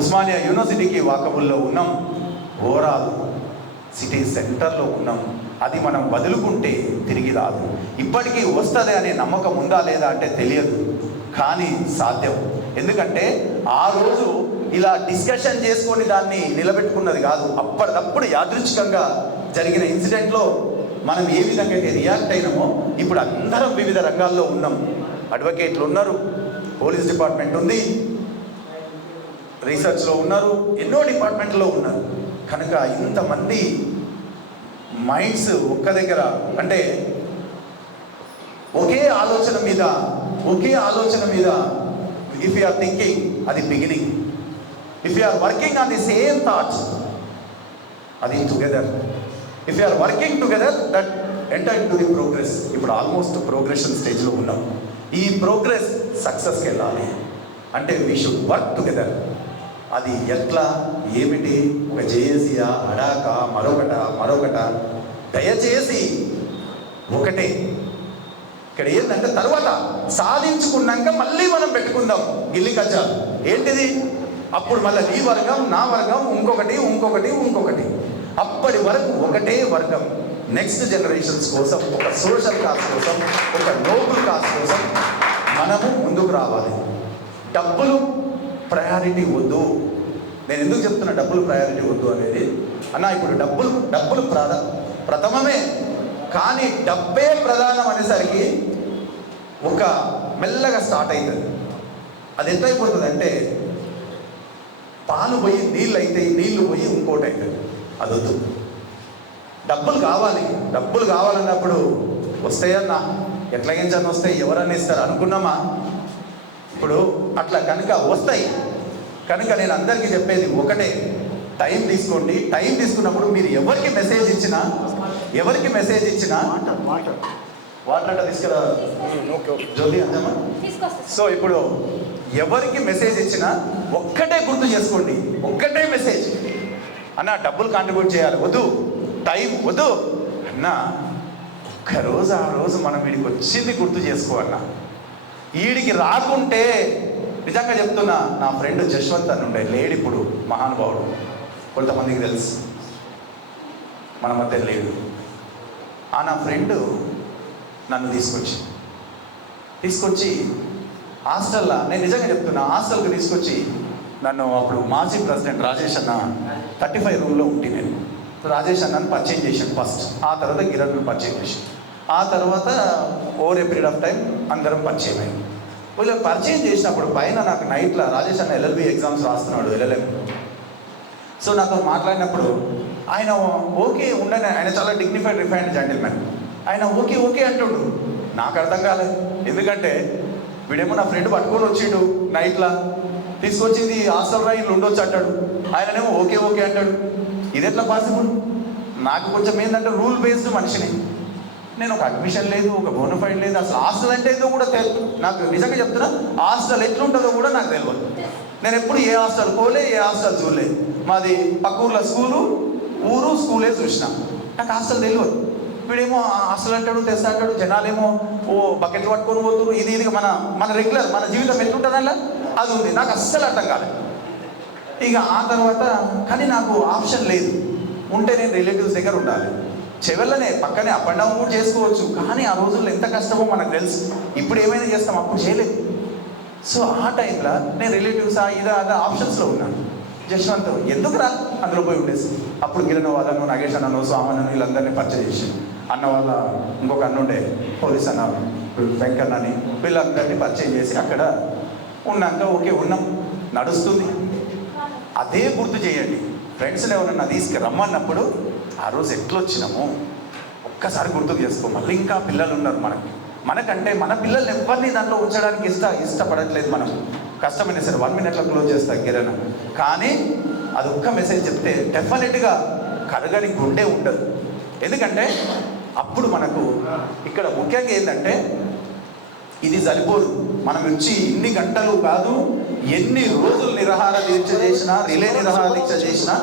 ఉస్మానియా యూనివర్సిటీకి వాకబుల్లో ఉన్నాం. Overall city సెంటర్లో ఉన్నాం. అది మనం వదులుకుంటే తిరిగి రాదు. ఇప్పటికీ వస్తుంది అనే నమ్మకం ఉందా లేదా అంటే తెలియదు. కానీ సాధ్యం. ఎందుకంటే ఆ రోజు ఇలా డిస్కషన్ చేసుకొని దాన్ని నిలబెట్టుకున్నది కాదు. అప్పటికప్పుడు యాదృచ్ఛికంగా జరిగిన ఇన్సిడెంట్లో మనం ఏ విధంగా అయితే రియాక్ట్ అయినామో ఇప్పుడు అందరం వివిధ రంగాల్లో ఉన్నాం. అడ్వకేట్లు ఉన్నారు. పోలీస్ డిపార్ట్మెంట్ ఉంది. రీసెర్చ్లో ఉన్నారు ఎన్నో డిపార్ట్మెంట్లో ఉన్నారు. కనుక ఇంతమంది మైండ్స్ ఒక్క దగ్గర అంటే ఒకే ఆలోచన మీద ఒకే ఆలోచన మీద ఇఫ్ యు ఆర్ థింకింగ్ అది beginning if you are working on the same thoughts అది together if you are working together that enter to the progress ఇప్పుడు ఆల్మోస్ట్ ప్రోగ్రెషన్ స్టేజ్లో ఉన్నాం. ఈ ప్రోగ్రెస్ సక్సెస్కి వెళ్ళాలి. అంటే వీ షుడ్ వర్క్ టుగెదర్ అది ఎట్లా? ఏమిటి? ఒక జేఏసీయా? అడాక? మరొకట? మరొకట? దయచేసి ఒకటే. ఇక్కడ ఏంటంటే తర్వాత సాధించుకున్నాక మళ్ళీ మనం పెట్టుకుందాం. గిల్లి కచ్చాలు ఏంటిది? అప్పుడు మళ్ళీ నీ వర్గం నా వర్గం ఇంకొకటి ఇంకొకటి ఇంకొకటి. అప్పటి వరకు ఒకటే వర్గం. నెక్స్ట్ జనరేషన్స్ కోసం ఒక సోషల్ కాస్ కోసం ఒక నోబుల్ కాస్ కోసం మనము ముందుకు రావాలి. డబ్బులు ప్రయారిటీ వద్దు. నేను ఎందుకు చెప్తున్నా డబ్బులు ప్రయారిటీ వద్దు అనేది? అన్న ఇప్పుడు డబ్బులు డబ్బులు ప్రధ ప్రథమమే. కానీ డబ్బే ప్రధానం అనేసరికి ఒక మెల్లగా స్టార్ట్ అవుతుంది అది ఎంత అయిపోతుంది అంటే పాలు పోయి నీళ్ళు అయితే నీళ్ళు పోయి ఇంకోటి అవుతుంది అది వద్దు డబ్బులు కావాలి. డబ్బులు కావాలన్నప్పుడు వస్తాయన్నా. ఎట్లాగించని వస్తాయి ఎవరన్నా ఇస్తారు అనుకున్నామా? ఇప్పుడు అట్లా కనుక వస్తాయి. కనుక నేను అందరికీ చెప్పేది ఒకటే. టైం తీసుకోండి. టైం తీసుకున్నప్పుడు మీరు ఎవరికి మెసేజ్ ఇచ్చినా ఎవరికి మెసేజ్ ఇచ్చినా వాటర్ అంటే తీసుకురా ఓకే ఓకే. జ్యోతి అంజమ్మా తీసుకొస్తా. సో ఇప్పుడు ఎవరికి మెసేజ్ ఇచ్చినా ఒక్కటే గుర్తు చేసుకోండి. ఒక్కటే మెసేజ్. అన్న డబ్బులు కాంట్రిబ్యూట్ చేయాలి. వద్దు. టైం వద్దు. అన్న ఒక్క రోజు ఆ రోజు మనం వీడికి వచ్చింది గుర్తు చేసుకో వీడికి రాకుంటే నిజంగా చెప్తున్నా నా ఫ్రెండ్ జశ్వంత్ అని ఉండే లేడు ఇప్పుడు మహానుభావుడు. కొంతమందికి తెలుసు. మన మధ్య లేడు ఆ నా ఫ్రెండ్ నన్ను తీసుకొచ్చి తీసుకొచ్చి హాస్టల్లో నేను నిజంగా చెప్తున్నా హాస్టల్కి తీసుకొచ్చి నన్ను అప్పుడు మాజీ ప్రెసిడెంట్ రాజేష్ అన్న థర్టీ ఫైవ్ రూమ్లో ఉంటే నేను. రాజేష్ అన్నను పరిచయం చేశాను ఫస్ట్. ఆ తర్వాత కిరణ్ పరిచయం చేశాను. ఆ తర్వాత over a period of time అందరం పరిచయం అయింది వీళ్ళు పరిచయం చేసినప్పుడు పైన నాకు నైట్లో రాజేష్ అన్న ఎల్ఎల్బి ఎగ్జామ్స్ రాస్తున్నాడు ఎల్ఎల్ఎం సో నాతో మాట్లాడినప్పుడు ఆయన ఓకే ఉండని ఆయన చాలా డిగ్నిఫైడ్ రిఫైన్డ్ జెంటిల్మెన్ ఆయన ఓకే ఓకే అంటుండు. నాకు అర్థం కాలేదు ఎందుకంటే వీడేమో నా ఫ్రెండ్ పట్టుకొని వచ్చిండు నైట్లా. తీసుకొచ్చింది హాస్టల్ రా ఇల్లు ఉండొచ్చు అంటాడు. ఆయననేమో ఓకే ఓకే అంటాడు. ఇది ఎట్లా పాసిబుల్ నాకు కొంచెం ఏంటంటే రూల్ బేస్డ్ మనిషిని. నేను ఒక అడ్మిషన్ లేదు ఒక బోనఫైడ్ లేదు అసలు హాస్టల్ అంటే ఏదో కూడా తెలియదు నాకు నిజంగా చెప్తున్నా హాస్టల్ ఎట్లుంటుందో కూడా నాకు తెలియదు నేను ఎప్పుడు ఏ హాస్టల్ పోలే ఏ హాస్టల్ చూడలేదు మాది పక్క ఊర్లో స్కూలు ఊరు స్కూలే చూసిన. నాకు హాస్టల్ తెలియదు వీడేమో హాస్టల్ అంటాడు తెస్తా అంటాడు జనాలేమో ఓ బకెట్ పట్టుకొని పోతున్నారు ఇది ఇది మన మన రెగ్యులర్ మన జీవితం ఎట్లుంటుందా అది ఉంది. నాకు అస్సలు అర్థం కాలేదు ఇక ఆ తర్వాత కానీ నాకు ఆప్షన్ లేదు. ఉంటే నేను రిలేటివ్స్ దగ్గర ఉండాలి. చెవెళ్ళనే పక్కనే అప్ అండ్ డౌన్ కూడా చేసుకోవచ్చు. కానీ ఆ రోజుల్లో ఎంత కష్టమో మనకు తెలుసు. ఇప్పుడు ఏమైనా చేస్తాం అప్పుడు చేయలేదు సో ఆ టైంలో నేను రిలేటివ్స్ ఇదా అదా ఆప్షన్స్లో ఉన్నాను. జశ్వంత్ ఎందుకు రా అందులో పోయి ఉండేసి? అప్పుడు గిరణ వాళ్ళను నాగేష్ అన్నను స్వామను వీళ్ళందరినీ పరిచయం చేసి అన్న వాళ్ళ ఇంకొక అన్న ఉండే పోలీస్ అన్న వెంకన్నని వీళ్ళందరినీ పరిచయం చేసి అక్కడ ఉన్నాక ఓకే ఉన్నాం. నడుస్తుంది. అదే గుర్తు చేయండి. ఫ్రెండ్స్ని ఎవరన్నా తీసుకురమ్మన్నప్పుడు ఆ రోజు ఎట్లొచ్చినాము ఒక్కసారి గుర్తుకు చేసుకో. మళ్ళీ ఇంకా పిల్లలు ఉన్నారు మనకి. మనకంటే మన పిల్లల్ని ఎవరిని దాంట్లో ఉంచడానికి ఇష్ట ఇష్టపడట్లేదు మనం. కష్టమైన సరే వన్ మినిట్లో క్లోజ్ చేస్తా కిరణ్. కానీ అది ఒక్క మెసేజ్ చెప్తే డెఫినెట్గా కరగని గుండె ఉండదు. ఎందుకంటే అప్పుడు మనకు ఇక్కడ ముఖ్యంగా ఏంటంటే ఇది సరిపోదు. మనం వచ్చి ఇన్ని గంటలు కాదు ఎన్ని రోజులు నిరహార దీక్ష చేసినా రిలే నిరహార దీక్ష చేసినా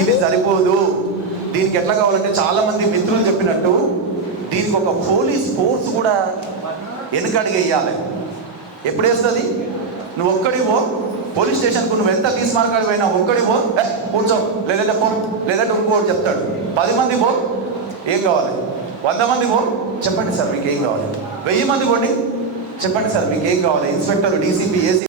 ఇది సరిపోదు. దీనికి ఎట్లా కావాలంటే చాలా మంది మిత్రులు చెప్పినట్టు దీనికి ఒక పోలీస్ ఫోర్స్ కూడా వెనుకడిగి వేయాలి. ఎప్పుడు వేస్తుంది నువ్వు ఒక్కడివో పోలీస్ స్టేషన్కు నువ్వు ఎంత తీసుమార్కాడు పోయినా ఒక్కడి పో కూర్చో లేదంటే పో లేదంటే ఇంకోటి చెప్తాడు. పది మంది పో ఏం కావాలి? వంద మంది పో చెప్పండి సార్ మీకు ఏం కావాలి? వెయ్యి మంది పోండి చెప్పండి సార్ మీకు ఏం కావాలి? Inspector DCP AC